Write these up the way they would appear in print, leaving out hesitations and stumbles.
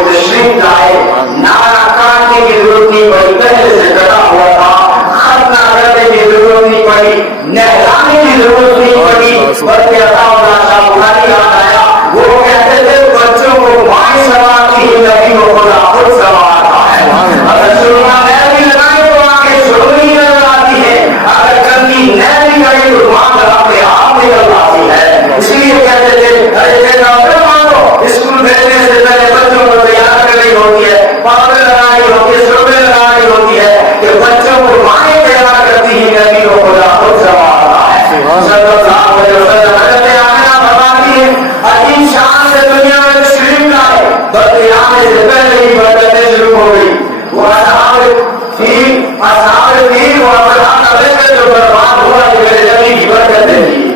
وہ تشریف لائے، نعرہ کاٹنے کی ضرورت نہیں پڑی، پہلے سے ڈرا ہوا تھا، ختنہ کرنے کی ضرورت نہیں پڑی، نہلانے کی ضرورت نہیں پڑی، بلکہ عطاءاللہ شاہ بخاری یاد آیا، وہ کہتے تھے بچوں کو مائیں سنواتی ہے، نبی کو خدا خود سنواتا ہے۔ اگر سرما نہیں لگائے تو آنکھیں سرمئی نظر آتی ہے، اگر گندی نہیں کرے تو دماغ اپنے آپ نکل آتی ہے۔ اس لیے کہتے تھے ارے بیٹا مانو، اسکول بھیجنے سے پہلے بچوں کو تیار کرنی ہوتی ہے، پاؤڈر لگانی ہوتی ہے، سرمے لگانی ہوتی ہے، کہ بچوں کو مائیں تیار کرتی ہیں، نبی کو خدا خود سنواتا ہے۔ صلی اللہ علیہ وسلم حضرت آمنہ فرماتی ہے عظیم شان سے دنیا میں تشریف لائے، بلکہ آنے سے پہلے ہی برکتیں شروع ہو گئی۔ وہ اصحاب تھی وہ جو برباد ہوا یہ میرے نبی کی برکتیں تھی،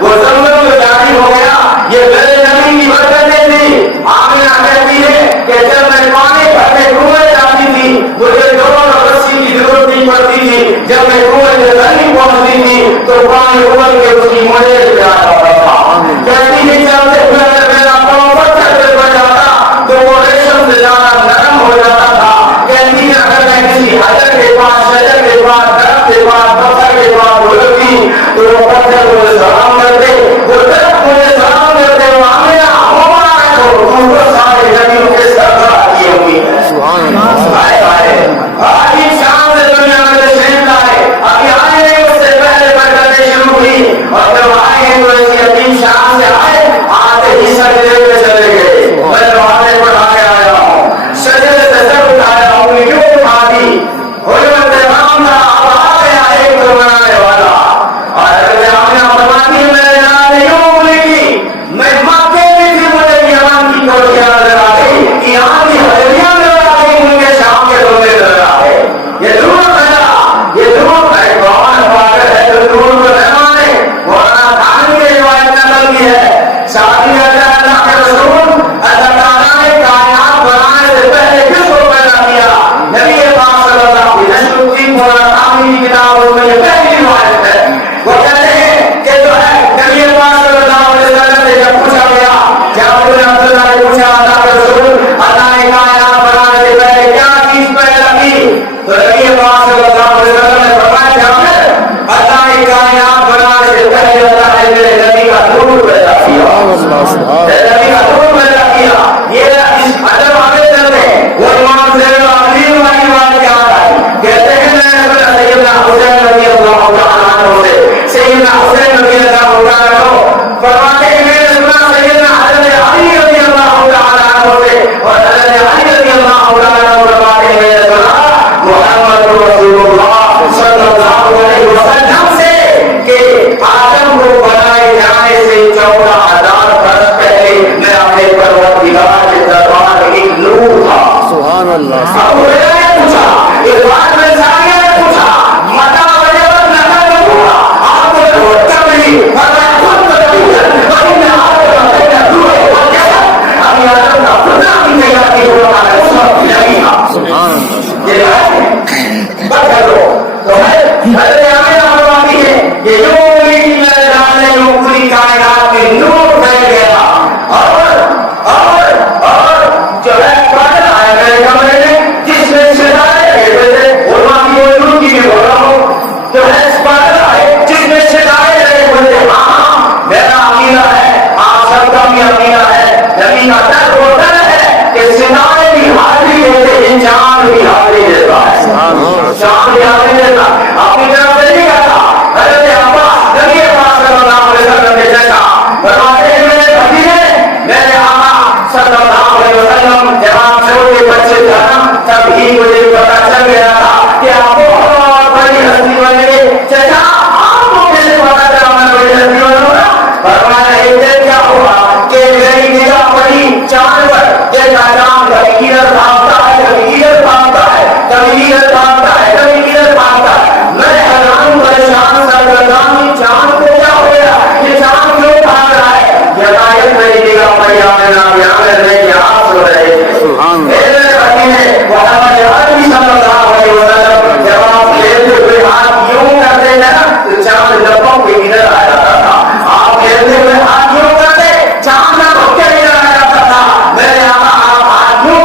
وہ زمزم جو جاری ہو گیا یہ میرے نبی کی برکتیں تھی۔ آمنہ کہتی ہے کہ جب میں پانی بھرنے کنویں جاتی تھی مجھے ڈول اور رسی کی ضرورت نہیں پڑتی تھی، جب میں کنویں سے نہیں پہنچتی تھی تو پانی ابل کے اس کی مجھے لے جاتا تھا۔ کہتی ہے چلتے ہوئے میرا پاؤں پتھر پہ پڑ جاتا تو وہ ریشم سے زیادہ نرم ہو جاتا تھا۔ کہتی ہے اگر میں کسی حجر کے پاس، شجر کے پاس، درخت کے پاس، پتھر کے پاس گزرتی تو وہ پتھر مجھے سلام کرتے، وہ درخت مجھے سلام کرتے، وہ آمنہ مبارک ہو تم تو سارے نبیوں کے سردار کی ہوئی ہے۔ آج ہی شام سے دنیا میں تشریف لائے، ابھی آئے اس سے پہلے برکتیں شروع ہوئی، اور جب آئے تو ایسی عظیم شان سے آئے، آتے ہی سجدے میں چلے گئے۔ میں نمازیں پڑھا کے آیا ہوں، سجدے سے سر اٹھایا ہوں، یوں اٹھا دی، حرمت رام تھا اب آ گیا ایک تو بنانے والا۔ اور حضرت آمنہ فرماتی ہے میرے نام یوں بولی تھی، میں مکے میں تھی مجھے یمن کی کوٹیاں نظر آ گئی، یہاں کی ہریاں نظر آ گئی، مجھے شام کے روزے نظر آ گئے۔ یہ ضرور پیدا، یہ ضرور ہے کون پاگل ہے جو ضرور کو نہ مانے، مولانا خان کی روایت نقل کی ہے، شادی اللہ کے رسول اللہ تعالیٰ نے کائنات بنانے سے پہلے کس کو پیدا کیا؟ نبی پاک صلی اللہ علیہ وسلم کی مولانا خان کی کتاب میں یہ پہلی روایت ہے۔ وہ کہتے ہیں کہ جو ہے نبی پاک صلی اللہ علیہ وسلم سے جب پوچھا گیا، جابر بن عبداللہ نے پوچھا اللہ کے رسول اللہ نے کائنات بنانے سے پہلے کیا چیز پیدا کی؟ تو نبی پاک صلی اللہ علیہ وسلم نے فرمایا جابر اللہ نے کائنات بنانے سے پہلے اللہ نے میرے نبی کا نور پیدا کیا، نبی کا نور پیدا کیا۔ یہ اس ادب آگے چلتے وہ امام زین العابدین والی بات کیا ہے، کہتے ہیں میں نے سیدنا حسین رضی اللہ تعالیٰ عنہ سے، سیدنا حسین رضی اللہ تعالیٰ عنہ فرماتے ہیں میں نے سنا سیدنا حضرت علی رضی اللہ تعالیٰ عنہ سے، اور حضرت علی رضی اللہ تعالیٰ عنہ فرماتے ہیں میں نے سنا محمد رسول اللہ صلی اللہ علیہ وسلم سے کہ آدم کو بنائے جانے سے 14,000 برس پہلے میں اپنے پروردگار کے دربار میں ایک نور تھا۔ سبحان اللہ۔ ابو ہریرہ نے پوچھا، اس بات میں ثانیہ نے پوچھا متا وجبت لنا نور، آپ کو نور کب ملی؟ فرمایا خود نبی ہے، وإن آدم كان نورا وجبت، ابھی آدم کا خدا بھی تیار نہیں ہوا ہے، اس وقت نبی تھا۔ سبحان اللہ۔ یہ بات کر لو تو ہے حضرت آمنہ فرماتی ہے کہ یوں پوری میدان یوں پوری کائنات میں نور پھیل گیا، اور جو ہے بادل آیا میرے کمرے میں جس میں ستارے لگے ہوئے تھے، علماء کی موجود کی بھی بول رہا ہوں، جو ہے بادل آئے جس میں ستارے لگے ہوئے تھے۔ ہاں میرا عقیدہ ہے، آپ سب کا بھی عقیدہ ہے، نبی کا در وہ در ہے کہ ستارے بھی حاضری دیتے ہیں، چاند بھی حاضری دیتا ہے، چاند بھی حاضری دیتا ہے، اپنی طرف سے نہیں کہتا۔ حضرت عباس نبی پاک صلی اللہ علیہ وسلم نے جیسا فرماتے ہیں میرے بھتیجے، میرے آقا صلی اللہ علیہ وسلم جب آپ چھوٹے بچے تھے تب ہی مجھے پتا چل گیا تھا کہ آپ بہت بڑی ہستی بن گئے۔ چچا آپ کو کیسے پتا چلا میں بڑی ہستی بنوں گا؟ فرمایا ایک دن کیا ہوا کہ میری نگاہ پڑی چاند پر، جیسا چاند کبھی ادھر بھاگتا ہے، کبھی ادھر بھاگتا ہے، کبھی ادھر بھاگتا ہے، کبھی ادھر بھاگتا ہے۔ میں حیران پریشان سرگردان، چاند کو کیا ہو گیا؟ یہ چاند کیوں بھاگ رہا ہے؟ یکایک میری نگاہ پڑی آمنہ میں کہ آپ سو رہے تھے۔ میرے بھتیجے محمد عربی صلی اللہ علیہ وسلم جب آپ لیتے ہوئے ہاتھ یوں کرتے ہیں نا تو چاند لبوں پہ ادھر آ جاتا تھا، آپ لیتے ہوئے ہاتھ یوں کرتے چاند لبوں کے ادھر آ جاتا تھا۔ میرے آقا آپ ہاتھ یوں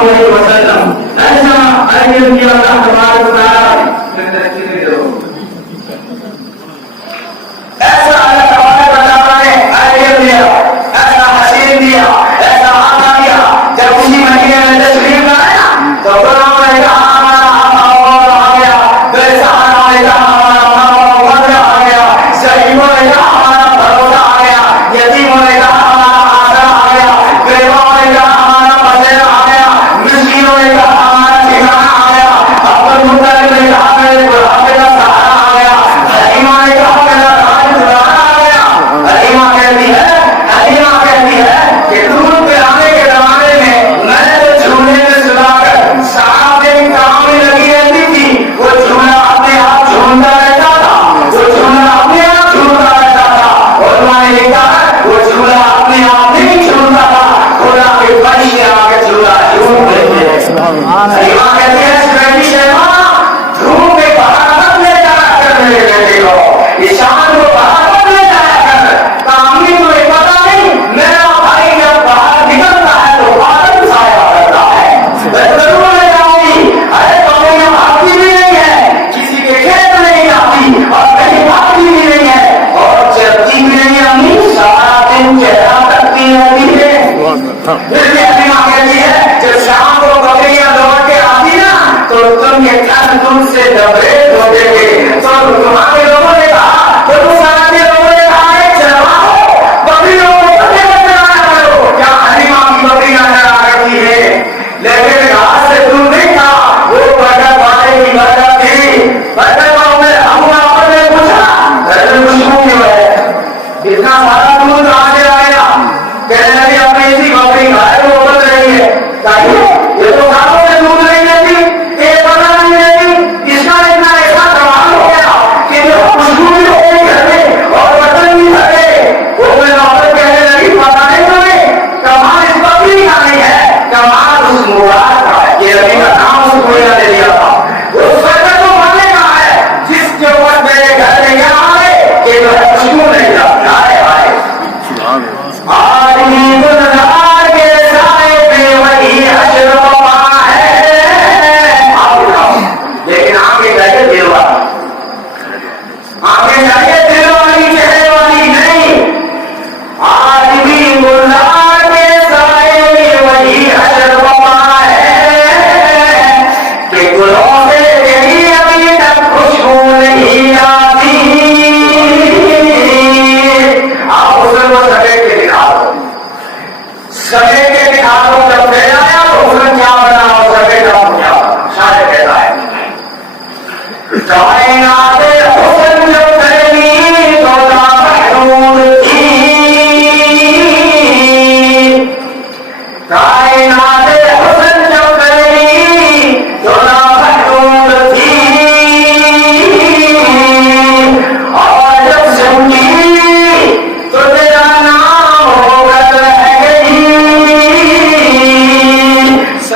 علیہ وسلم ایسا علم کیا اللہ تبارک و تعالیٰ ایسا اللہ تبارک و تعالیٰ نے علم دیا، ایسا حسین دیا، ایسا آقا دیا. جب اسی مہینے میں تشریف لایا تو قرآن نے کہا ہمارا آقا آ گیا، بیسان نے کہا ہمارا محمد آ گیا، ضعیفوں نے کہا ہمارا بھروسہ آ گیا، یتیموں نے کہا ہمارا آسرا آ گیا، بیواؤں نے کہا ہمارا بسیرا آ گیا، مسکینوں نے کہا ہمارا ٹھکانا آ گیا، عبدالمطلب نے کہا میرے بڑھاپے کا سہارا آ گیا، حلیمہ نے کہا میرا راج دلانا آ گیا. حلیمہ کہتی ہے کہ دودھ پلانے کے زمانے میں تو جھولے میں سلا کر سات دن کام میں لگی رہتی تھی. وہ جھولا اپنے آپ جھولتا رہتا تھا، وہ جھولا اپنے آپ جھولتا رہتا تھا. اور میں نے لکھا ہے وہ جھولا اپنے آپ نہیں جھولتا تھا، خدا کے فرش سے آ کے جھولا جھول دیتے ہیں. حلیمہ کہتی ہے بیٹی شیما دھوپ میں باہر مت لے جایا کر میرے بیٹے کو، یہ شام کو باہر مت لے جایا کر. کامی تمہیں پتا نہیں میرا بھائی جب باہر نکلتا ہے تو بادل چھایا کرتا ہے. میں ضرور لے جاؤں گی. ارے بکریاں بھاگتی بھی نہیں ہے، کسی کے کھیت میں نہیں جاتی اور کہیں بھاگتی بھی نہیں ہے اور چلتی بھی نہیں. امی سارا دن چہرہ کرتی رہتی ہے. پھر بھی حلیمہ کہتی ہے جب شام کو بکریاں دوڑ کے آتی نا تو تم یہ تھن تم سے ڈبرے دھوتے گے. تو تمہارے لوگوں نے کہا تو سارا کے لوگوں نے کہا چلواؤ بکریوں کو پتے پر چلایا کرو. کیا حلیمہ کی بکریاں چلا رہی ہے؟ لیکن گھاس سے دور نہیں تھا، وہ برکت والے کی برکت تھی. برکت والوں نے ہم آپ نے پوچھا گھر میں خوشبو کیوں ہے؟ اتنا سارا دودھ کہاں سے آیا؟ کہنے لگے اپنی اسی بکری گھر وہ بن رہی ہے. یہ تو